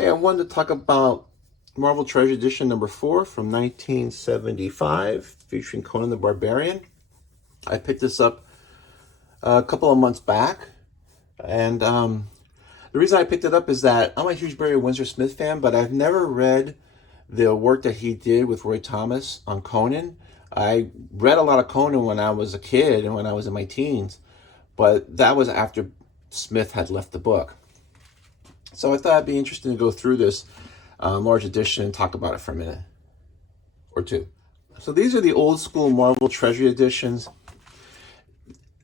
Hey, I wanted to talk about Marvel Treasury Edition number 4 from 1975, featuring Conan the Barbarian. I picked this up a couple of months back, and the reason I picked it up is that I'm a huge Windsor-Smith fan, but I've never read the work that he did with Roy Thomas on Conan. I read a lot of Conan when I was a kid and when I was in my teens, but that was after Smith had left the book. So I thought it'd be interesting to go through this large edition and talk about it for a minute or two. So these are the old school Marvel Treasury editions.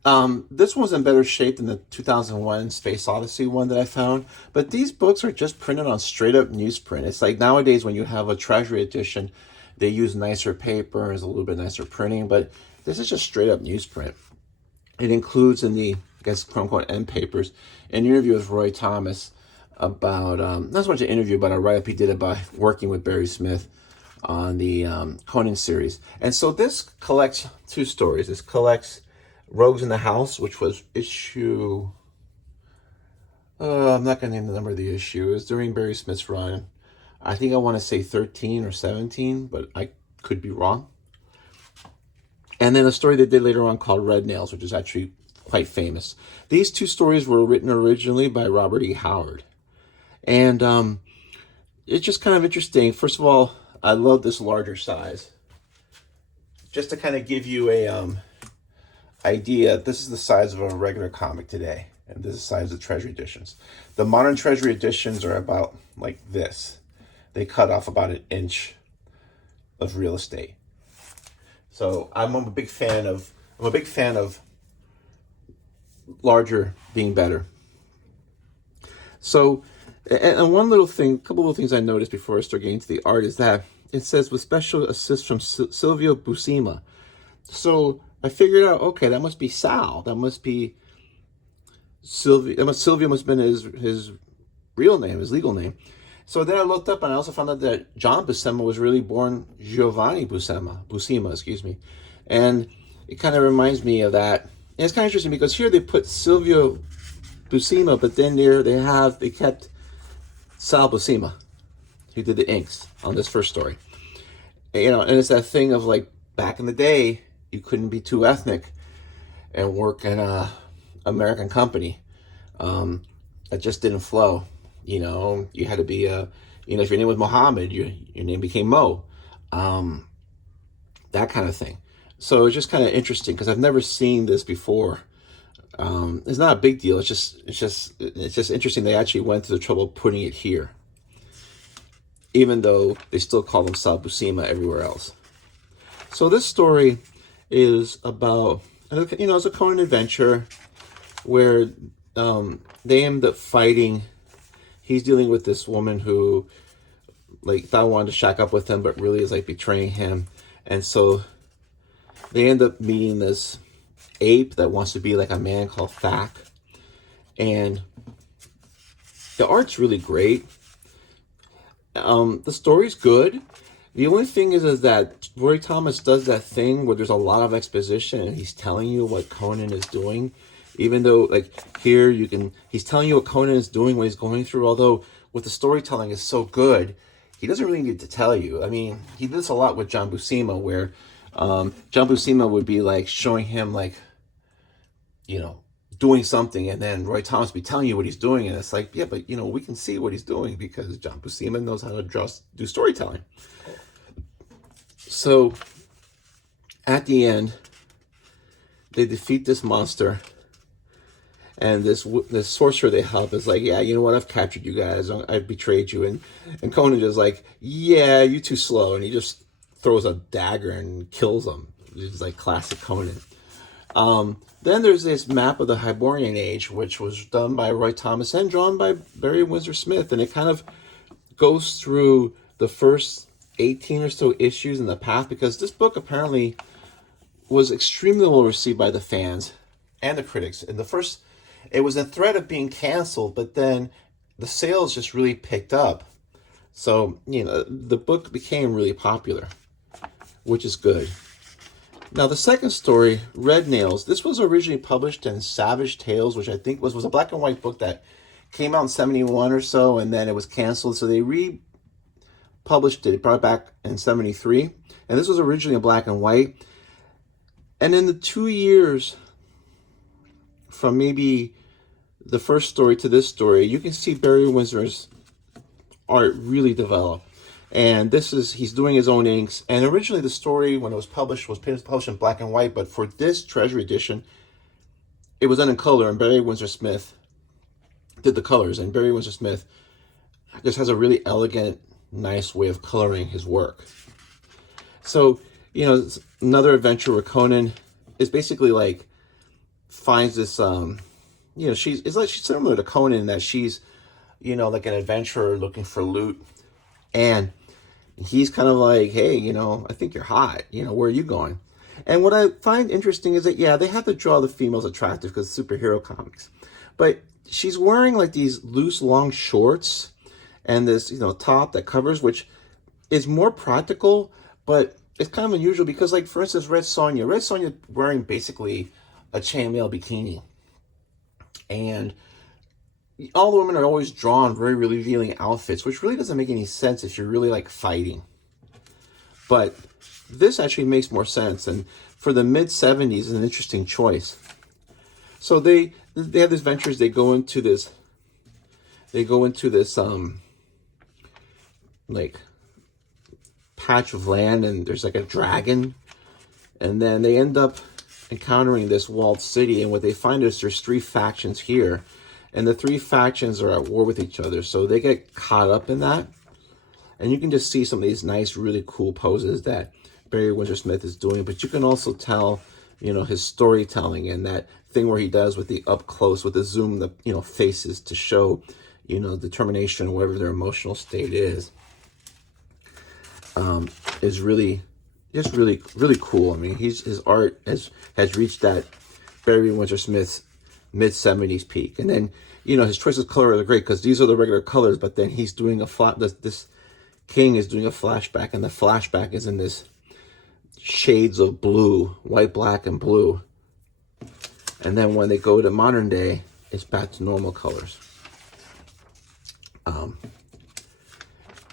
This one's in better shape than the 2001 Space Odyssey one that I found, but these books are just printed on straight up newsprint. It's like nowadays when you have a Treasury edition, they use nicer paper, there's a little bit nicer printing, but this is just straight up newsprint. It includes in the, I guess, quote unquote, end papers, an interview with Roy Thomas about, not so much an interview, but a write-up he did about working with Barry Smith on the Conan series. And so this collects two stories. This collects Rogues in the House, which was issue, I'm not going to name the number of the issue. It was during Barry Smith's run. I think I want to say 13 or 17, but I could be wrong. And then a story they did later on called Red Nails, which is actually quite famous. These two stories were written originally by Robert E. Howard. And it's just kind of interesting. First of all, I love this larger size. Just to kind of give you a idea, this is the size of a regular comic today. And this is the size of the Treasury editions. The modern Treasury editions are about like this. They cut off about an inch of real estate. So I'm a big fan of larger being better. So, and one little thing, a couple of things I noticed before I start getting into the art is that it says with special assist from Silvio Buscema. So I figured out, okay, that must be Sal. That must be Silvio. Silvio must have been his real name, his legal name. So then I looked up and I also found out that John Buscema was really born Giovanni Buscema, excuse me. And it kind of reminds me of that. And it's kind of interesting because here they put Silvio Buscema, but then they kept Sal Buscema, who did the inks on this first story. And it's that thing of like back in the day, you couldn't be too ethnic and work in a American company. That just didn't flow. You had to be if your name was Mohammed, your name became Mo. That kind of thing. So it's just kind of interesting because I've never seen this before. It's not a big deal. It's just interesting. They actually went through the trouble of putting it here, even though they still call them Sal Buscema everywhere else. So this story is about, it's a Conan adventure where they end up fighting. He's dealing with this woman who thought wanted to shack up with him, but really is betraying him. And so they end up meeting this ape that wants to be like a man called Thak. And the art's really great. The story's good. The only thing is that Roy Thomas does that thing where there's a lot of exposition and he's telling you what Conan is doing. Even though, here he's telling you what Conan is doing, what he's going through. Although, with the storytelling is so good, he doesn't really need to tell you. I mean, he did this a lot with John Buscema, where John Buscema would be showing him doing something, and then Roy Thomas would be telling you what he's doing, and it's yeah, but we can see what he's doing because John Buscema knows how to do storytelling. So, at the end, they defeat this monster. And this sorcerer they help is yeah, you know what? I've captured you guys. I've betrayed you. And Conan is yeah, you're too slow. And he just throws a dagger and kills them. It's classic Conan. Then there's this map of the Hiborian Age, which was done by Roy Thomas and drawn by Barry Windsor-Smith. And it kind of goes through the first 18 or so issues in the path, because this book apparently was extremely well received by the fans and the critics. In the first, it was in threat of being canceled, but then the sales just really picked up. So, the book became really popular, which is good. Now, the second story, Red Nails, this was originally published in Savage Tales, which I think was a black and white book that Came out in 71 or so, and then it was canceled. So they republished it. It brought it back in 73. And this was originally in black and white. And in the 2 years from maybe the first story to this story, you can see Barry Windsor's art really develop. And this is, he's doing his own inks. And originally the story, when it was published in black and white. But for this Treasury edition, it was done in color. And Barry Windsor-Smith did the colors. And Barry Windsor-Smith just has a really elegant, nice way of coloring his work. So, you know, another adventure where Conan is basically like, finds this, you know, she's similar to Conan in that she's, you know, like an adventurer looking for loot. And he's kind of like, hey, you know, I think you're hot. You know, where are you going? And what I find interesting is that, yeah, they have to draw the females attractive because it's superhero comics. But she's wearing like these loose, long shorts and this, you know, top that covers, which is more practical, but it's kind of unusual because, like, for instance, Red Sonja wearing basically a chainmail bikini. And all the women are always drawn very revealing outfits, which really doesn't make any sense if you're really like fighting. But this actually makes more sense, and for the mid-70s is an interesting choice. So they have these ventures. They go into this like patch of land, and there's like a dragon, and then they end up encountering this walled city, and what they find is there's 3 factions here, and the 3 factions are at war with each other, so they get caught up in that. And you can just see some of these nice, really cool poses that Barry Windsor-Smith is doing, but you can also tell, you know, his storytelling and that thing where he does with the up close, with the zoom, the, you know, faces to show, you know, determination or whatever their emotional state is really, just really, really cool. I mean, his art has reached that Barry Windsor-Smith's mid-70s peak. And then, you know, his choices of color are great because these are the regular colors, but then he's doing this king is doing a flashback, and the flashback is in this shades of blue, white, black, and blue. And then when they go to modern day, it's back to normal colors.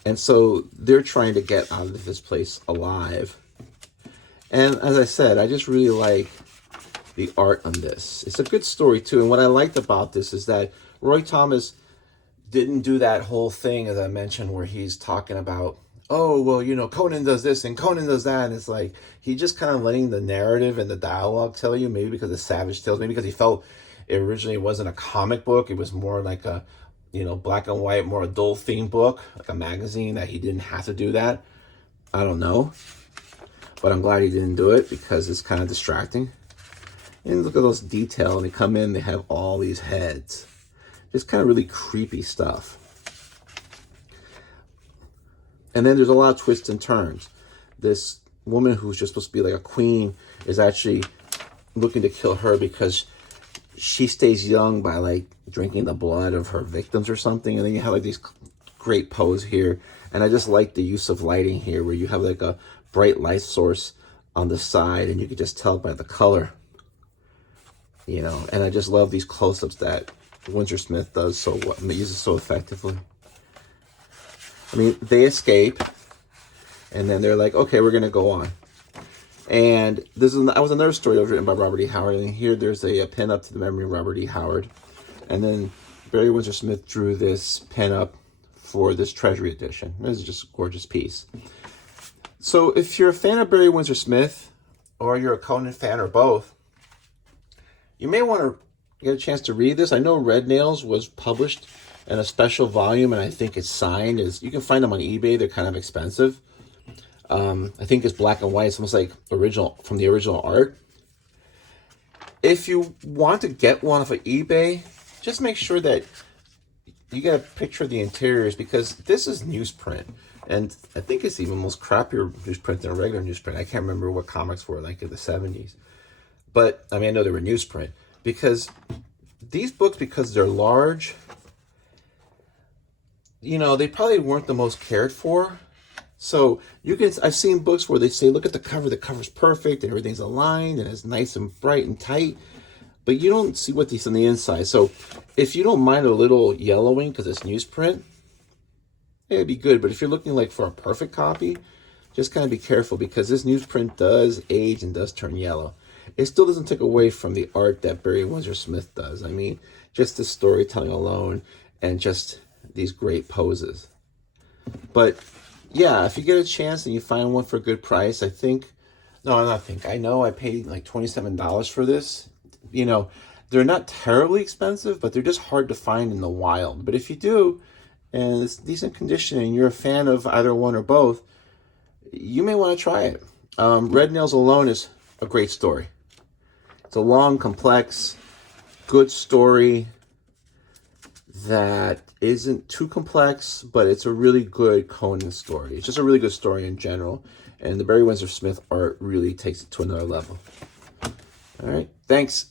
And so they're trying to get out of this place alive. And as I said, I just really like the art on this. It's a good story too. And what I liked about this is that Roy Thomas didn't do that whole thing, as I mentioned, where he's talking about, oh, well, you know, Conan does this and Conan does that. And it's like, he just kind of letting the narrative and the dialogue tell you, maybe because of Savage Tales, maybe because he felt it originally wasn't a comic book. It was more like a, you know, black and white, more adult themed book, like a magazine, that he didn't have to do that. I don't know. But I'm glad he didn't do it because it's kind of distracting. And look at those detail. And they come in, they have all these heads. It's kind of really creepy stuff. And then there's a lot of twists and turns. This woman who's just supposed to be like a queen is actually looking to kill her because she stays young by like drinking the blood of her victims or something. And then you have like these great pose here. And I just like the use of lighting here where you have like a bright light source on the side and you can just tell by the color, you know. And I just love these close-ups that Windsor-Smith does so well, uses so effectively. I mean, they escape and then they're like, okay, we're going to go on. And that was another story that was written by Robert E. Howard. And here there's a pin up to the memory of Robert E. Howard. And then Barry Windsor-Smith drew this pin up for this Treasury edition. This is just a gorgeous piece. So if you're a fan of Barry Windsor-Smith, or you're a Conan fan, or both, you may want to get a chance to read this. I know Red Nails was published in a special volume, and I think it's signed. You can find them on eBay. They're kind of expensive. I think it's black and white. It's almost like original, from the original art. If you want to get one off of eBay, just make sure that you get a picture of the interiors, because this is newsprint. And I think it's even almost crappier newsprint than a regular newsprint. I can't remember what comics were like in the 70s. But, I mean, I know they were newsprint. Because these books, because they're large, you know, they probably weren't the most cared for. So I've seen books where they say, look at the cover's perfect and everything's aligned and it's nice and bright and tight. but you don't see what's on the inside. So if you don't mind a little yellowing because it's newsprint, it'd be good. But if you're looking like for a perfect copy, just kind of be careful because this newsprint does age and does turn yellow. It still doesn't take away from the art that Barry Windsor-Smith does. I mean, just the storytelling alone and just these great poses. But yeah, if you get a chance and you find one for a good price, I know I paid like $27 for this. You know, they're not terribly expensive, but they're just hard to find in the wild. But if you do, and it's decent condition and you're a fan of either one or both, you may want to try it. Red Nails alone is a great story. It's a long, complex, good story that isn't too complex, but it's a really good Conan story. It's just a really good story in general. And the Barry Windsor-Smith art really takes it to another level. All right. Thanks.